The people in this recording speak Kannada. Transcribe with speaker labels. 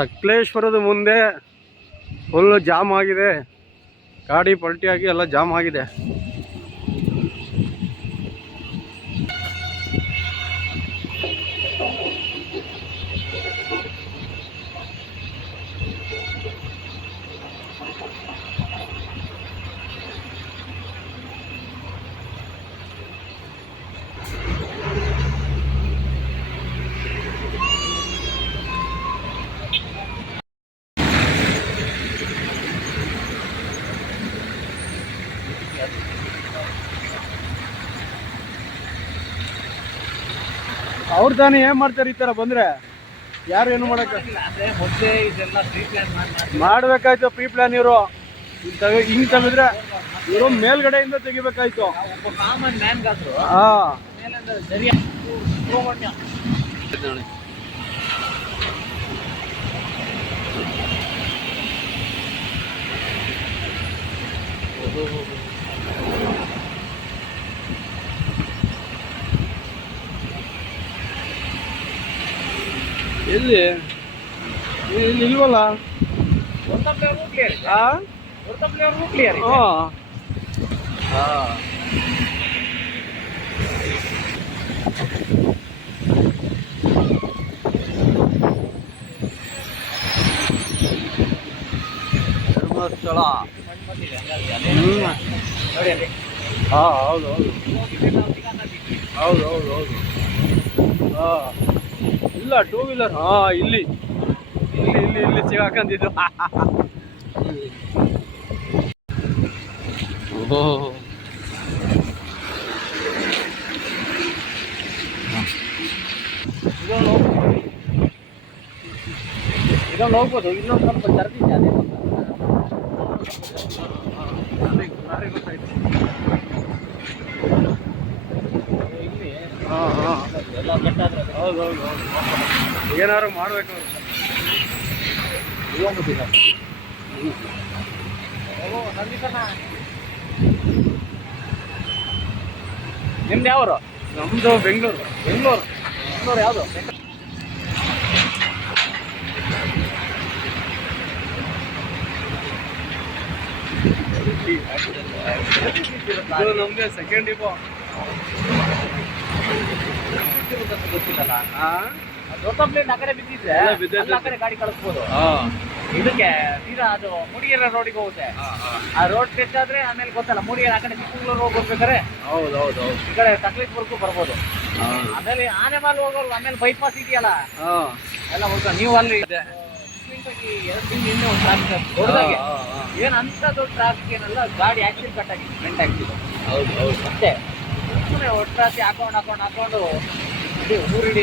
Speaker 1: ಸಕಲೇಶ್ವರದ ಮುಂದೆ ಫುಲ್ಲು ಜಾಮ್ ಆಗಿದೆ. ಗಾಡಿ ಪಲ್ಟಿಯಾಗಿ ಎಲ್ಲ ಜಾಮ್ ಆಗಿದೆ. ಅವ್ರು ತಾನೇ ಏನ್ ಮಾಡ್ತಾರೆ ಈ ತರ ಬಂದ್ರೆ? ಯಾರು ಏನು ಮಾಡಕ್ಕೆ? ಮಾಡ್ಬೇಕಾಯ್ತು ಪ್ರೀ ಪ್ಲಾನ್ ಇವರು. ಹಿಂಗ್ ತೆಗೆದ್ರೆ ಇವರು ಮೇಲ್ಗಡೆಯಿಂದ ತೆಗಿಬೇಕಾಯ್ತು. ಹಾ. ಎಲ್ಲಿ ಇಲ್ಲಿ ಇಲ್ವಲ್ಲ
Speaker 2: ಹೊರತಪ್ಪಲೆಯವ್ರಿಗೂ ಕ್ಲಿಯರ್ ಇದೆ
Speaker 1: ಆ
Speaker 2: ಹೊರತಪ್ಪಲೆಯವ್ರಿಗೂ ಕ್ಲಿಯರ್ ಇದೆ
Speaker 1: ಹಾ
Speaker 2: ಹಾ
Speaker 1: ಧರ್ಮಸ್ಥಳ
Speaker 2: ಮಣ್ಣು ಬಂದಿದೆ ಹಂಗಾಗಿ ಅದೇ
Speaker 1: ಹ್ಮ್.
Speaker 2: ನೋಡಿ ಅಲ್ಲಿ
Speaker 1: ಹಾ ಹೌದು ಹೌದು
Speaker 2: ಹೋಗಿದ್ರೆ ನಾವು ಸಿಗಲ್ಲ ಬಿಟ್ವಿ.
Speaker 1: ಹೌದು ಹೌದು ಹೌದು ಹಾ ಇಲ್ಲ ಟೂ ವೀಲರ್ ಹಾ ಇಲ್ಲಿ. ಇಲ್ಲಿ ಇಲ್ಲಿ ಇಲ್ಲಿ ಸಿಗಾಕಂದಿದ್ದು. ಓಹೋ.
Speaker 2: ಇದೊಂದು ಹೋಗ್ಬೋದು. ಇದೊಂದು ಹೋಗ್ಬೋದು. ಇನ್ನೊಂದು ಸ್ವಲ್ಪ ಜರ್ದಿದೆ ಅದೇ ಇಲ್ಲಿ
Speaker 1: ಹಾ ಹಾ.
Speaker 2: ಎಲ್ಲ ಕೆಟ್ಟಾದ್ರೆ
Speaker 1: ಹೌದು ಹೌದು ಹೌದು ಏನಾದ್ರು ಮಾಡ್ಬೇಕು.
Speaker 2: ನಿಮ್ದು ಯಾವರು?
Speaker 1: ನಮ್ದು ಬೆಂಗಳೂರು.
Speaker 2: ಬೆಂಗ್ಳೂರು. ಬೆಂಗ್ಳೂರು ಯಾವುದು?
Speaker 1: ಇದು ನಮ್ದೇ ಸೆಕೆಂಡ್ ಡಿಪೋ
Speaker 2: ಗೊತ್ತಿಲ್ಲಲ್ಲ ದೊಡ್ಡ ಪ್ಲೇನ್ ಆ ಕಡೆ ಬಿದ್ದಿದ್ರೆ. ಅಲ್ಲಿ ಆ ಕಡೆ ಗಾಡಿ ಕಳಿಸ್ಬೋದು. ಇದಕ್ಕೆ ತೀರಾ ಅದು ಮುಡಿಗೆರೆ ರೋಡಿಗೆ ಹೋಗುತ್ತೆ. ಆ ರೋಡ್ ಟಚ್ ಆದ್ರೆ ಆಮೇಲೆ ಗೊತ್ತಲ್ಲ ಮುಡಿಗೆರೆ ಆ ಕಡೆ ಚಿಕ್ಕಮಗಳೂರು ಹೋಗಿ ಬರ್ಬೇಕಾದ್ರೆ
Speaker 1: ಹೌದು ಹೌದು
Speaker 2: ಈ ಕಡೆ ಸಕಲೇಶ್ವರ್ಗೂ ಬರ್ಬೋದು. ಆಮೇಲೆ ಆನೆಮಾಲ್ ಹೋಗೋರು ಆಮೇಲೆ ಬೈಪಾಸ್ ಇದೆಯಲ್ಲ? ಎಲ್ಲ ಹೋಗ್ತಾರೆ. ನೀವು ಅಲ್ಲಿ ಇದೆ. ಎರಡು ತಿಂಗಳು ಹಿಂದೆ ಒಂದು ಟ್ರಾಫಿಕ್ ದೊಡ್ಡದಾಗಿ. ಅಂತ ದೊಡ್ಡ ಟ್ರಾಫಿಕ್ ಏನಲ್ಲ ಗಾಡಿ ಆಕ್ಸಿಡೆಂಟ್ ಕಟ್ ಆಗಿದೆ ಫ್ರಂಟ್ ಆಕ್ಸಿಡೆಂಟ್
Speaker 1: ಹೌದು ಹೌದು.
Speaker 2: ಮತ್ತೆ ಸುಮ್ಮನೆ ಒಟ್ರಾಸಿ ಹಾಕೊಂಡು ಹಾಕೊಂಡು ಹಾಕೊಂಡು ಊರಿಡಿ